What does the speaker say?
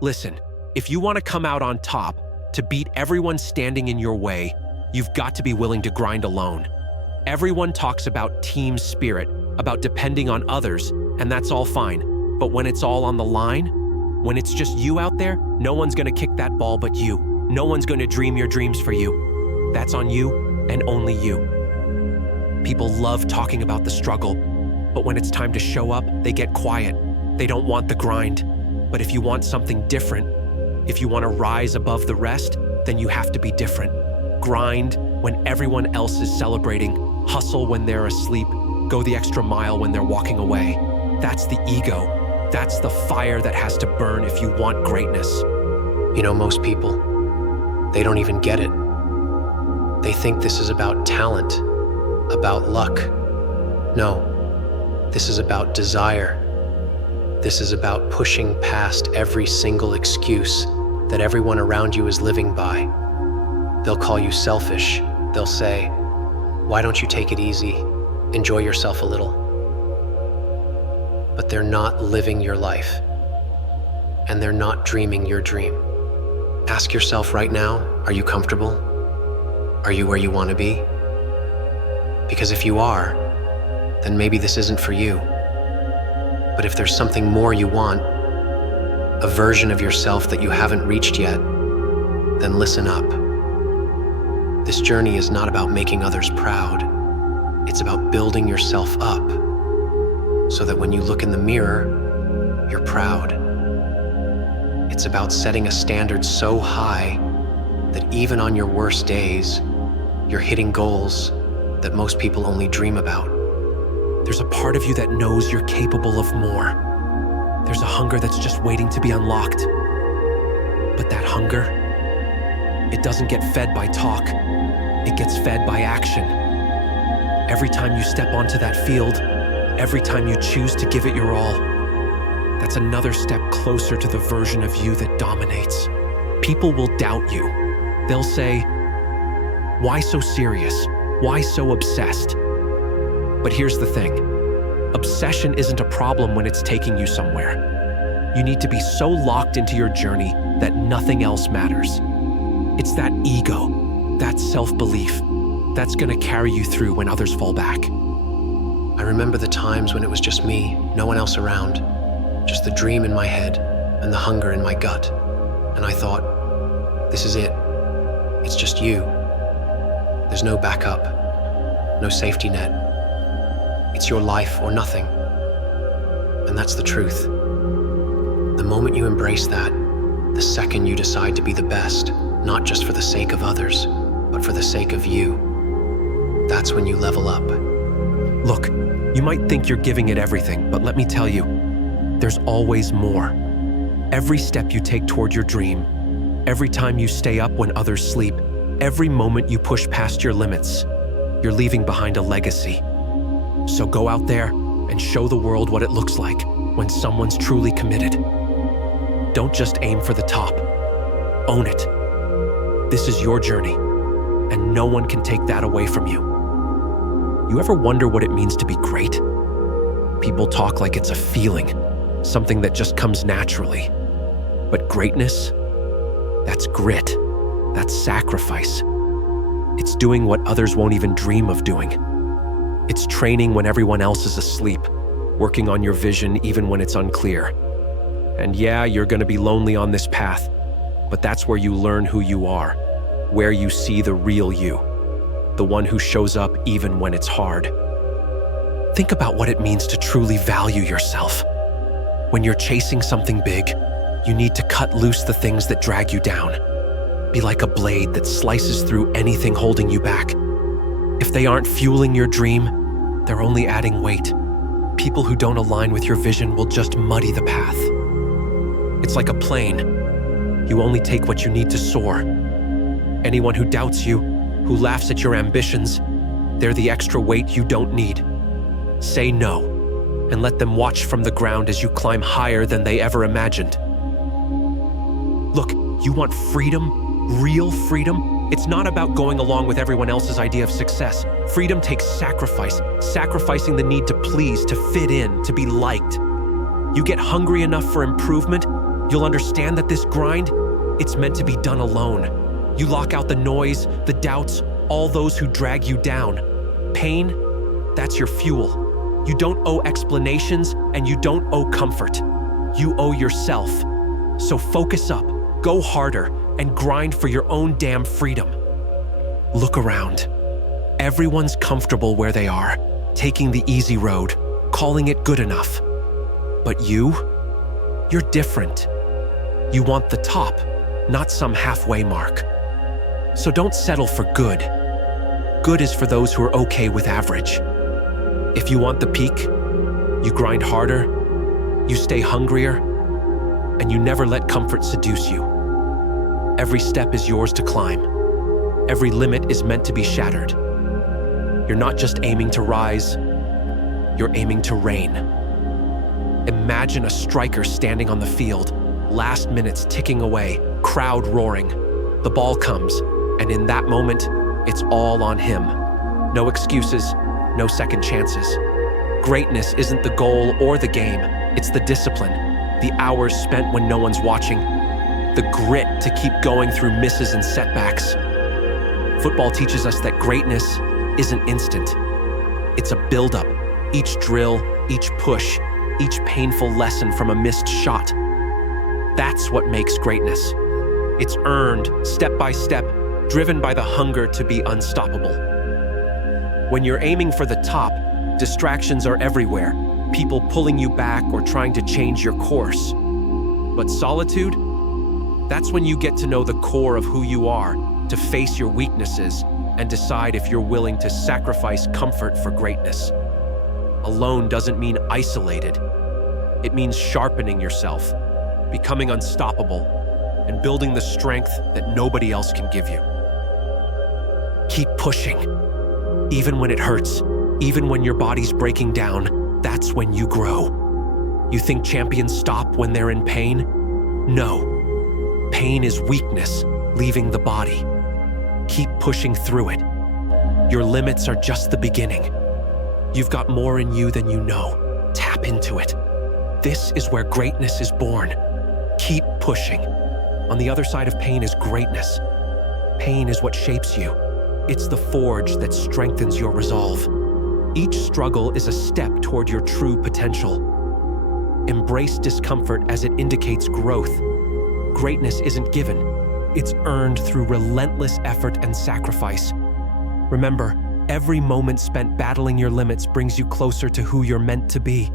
Listen, if you want to come out on top, to beat everyone standing in your way, you've got to be willing to grind alone. Everyone talks about team spirit, about depending on others, and that's all fine. But when it's all on the line, when it's just you out there, no one's gonna kick that ball but you. No one's gonna dream your dreams for you. That's on you and only you. People love talking about the struggle, but when it's time to show up, they get quiet. They don't want the grind. But if you want something different, if you want to rise above the rest, then you have to be different. Grind when everyone else is celebrating, hustle when they're asleep, go the extra mile when they're walking away. That's the ego. That's the fire that has to burn if you want greatness. You know, most people, they don't even get it. They think this is about talent, about luck. No, this is about desire. This is about pushing past every single excuse that everyone around you is living by. They'll call you selfish. They'll say, "Why don't you take it easy? Enjoy yourself a little." But they're not living your life, and they're not dreaming your dream. Ask yourself right now, are you comfortable? Are you where you want to be? Because if you are, then maybe this isn't for you. But if there's something more you want, a version of yourself that you haven't reached yet, then listen up. This journey is not about making others proud. It's about building yourself up so that when you look in the mirror, you're proud. It's about setting a standard so high that even on your worst days, you're hitting goals that most people only dream about. There's a part of you that knows you're capable of more. There's a hunger that's just waiting to be unlocked. But that hunger, it doesn't get fed by talk. It gets fed by action. Every time you step onto that field, every time you choose to give it your all, that's another step closer to the version of you that dominates. People will doubt you. They'll say, "Why so serious? Why so obsessed?" But here's the thing. Obsession isn't a problem when it's taking you somewhere. You need to be so locked into your journey that nothing else matters. It's that ego, that self-belief, that's gonna carry you through when others fall back. I remember the times when it was just me, no one else around, just the dream in my head and the hunger in my gut. And I thought, this is it. It's just you. There's no backup, no safety net. It's your life or nothing. And that's the truth. The moment you embrace that, the second you decide to be the best, not just for the sake of others, but for the sake of you, that's when you level up. Look, you might think you're giving it everything, but let me tell you, there's always more. Every step you take toward your dream, every time you stay up when others sleep, every moment you push past your limits, you're leaving behind a legacy. So go out there and show the world what it looks like when someone's truly committed. Don't just aim for the top. Own it. This is your journey, and no one can take that away from you. You ever wonder what it means to be great? People talk like it's a feeling, something that just comes naturally. But greatness, that's grit, that's sacrifice. It's doing what others won't even dream of doing. It's training when everyone else is asleep, working on your vision even when it's unclear. And yeah, you're gonna be lonely on this path, but that's where you learn who you are, where you see the real you, the one who shows up even when it's hard. Think about what it means to truly value yourself. When you're chasing something big, you need to cut loose the things that drag you down. Be like a blade that slices through anything holding you back. If they aren't fueling your dream, they're only adding weight. People who don't align with your vision will just muddy the path. It's like a plane. You only take what you need to soar. Anyone who doubts you, who laughs at your ambitions, they're the extra weight you don't need. Say no, and let them watch from the ground as you climb higher than they ever imagined. Look, you want freedom, real freedom? It's not about going along with everyone else's idea of success. Freedom takes sacrifice, sacrificing the need to please, to fit in, to be liked. You get hungry enough for improvement, You'll understand that this grind, it's meant to be done alone. You lock out the noise, the doubts, all those who drag you down. Pain, that's your fuel. You don't owe explanations and you don't owe comfort. You owe yourself. So focus up, go harder, and grind for your own damn freedom. Look around. Everyone's comfortable where they are, taking the easy road, calling it good enough. But you're different. You want the top, not some halfway mark. So don't settle for good. Good is for those who are okay with average. If you want the peak, you grind harder, you stay hungrier, and you never let comfort seduce you. Every step is yours to climb. Every limit is meant to be shattered. You're not just aiming to rise, you're aiming to reign. Imagine a striker standing on the field, last minutes ticking away, crowd roaring. The ball comes, and in that moment, it's all on him. No excuses, no second chances. Greatness isn't the goal or the game, it's the discipline, the hours spent when no one's watching, the grit to keep going through misses and setbacks. Football teaches us that greatness isn't instant. It's a buildup. Each drill, each push, each painful lesson from a missed shot. That's what makes greatness. It's earned, step by step, driven by the hunger to be unstoppable. When you're aiming for the top, distractions are everywhere, people pulling you back or trying to change your course. But solitude? That's when you get to know the core of who you are, to face your weaknesses, and decide if you're willing to sacrifice comfort for greatness. Alone doesn't mean isolated. It means sharpening yourself, becoming unstoppable, and building the strength that nobody else can give you. Keep pushing. Even when it hurts, even when your body's breaking down, that's when you grow. You think champions stop when they're in pain? No. Pain is weakness leaving the body. Keep pushing through it. Your limits are just the beginning. You've got more in you than you know. Tap into it. This is where greatness is born. Keep pushing. On the other side of pain is greatness. Pain is what shapes you. It's the forge that strengthens your resolve. Each struggle is a step toward your true potential. Embrace discomfort as it indicates growth. Greatness isn't given. It's earned through relentless effort and sacrifice. Remember, every moment spent battling your limits brings you closer to who you're meant to be.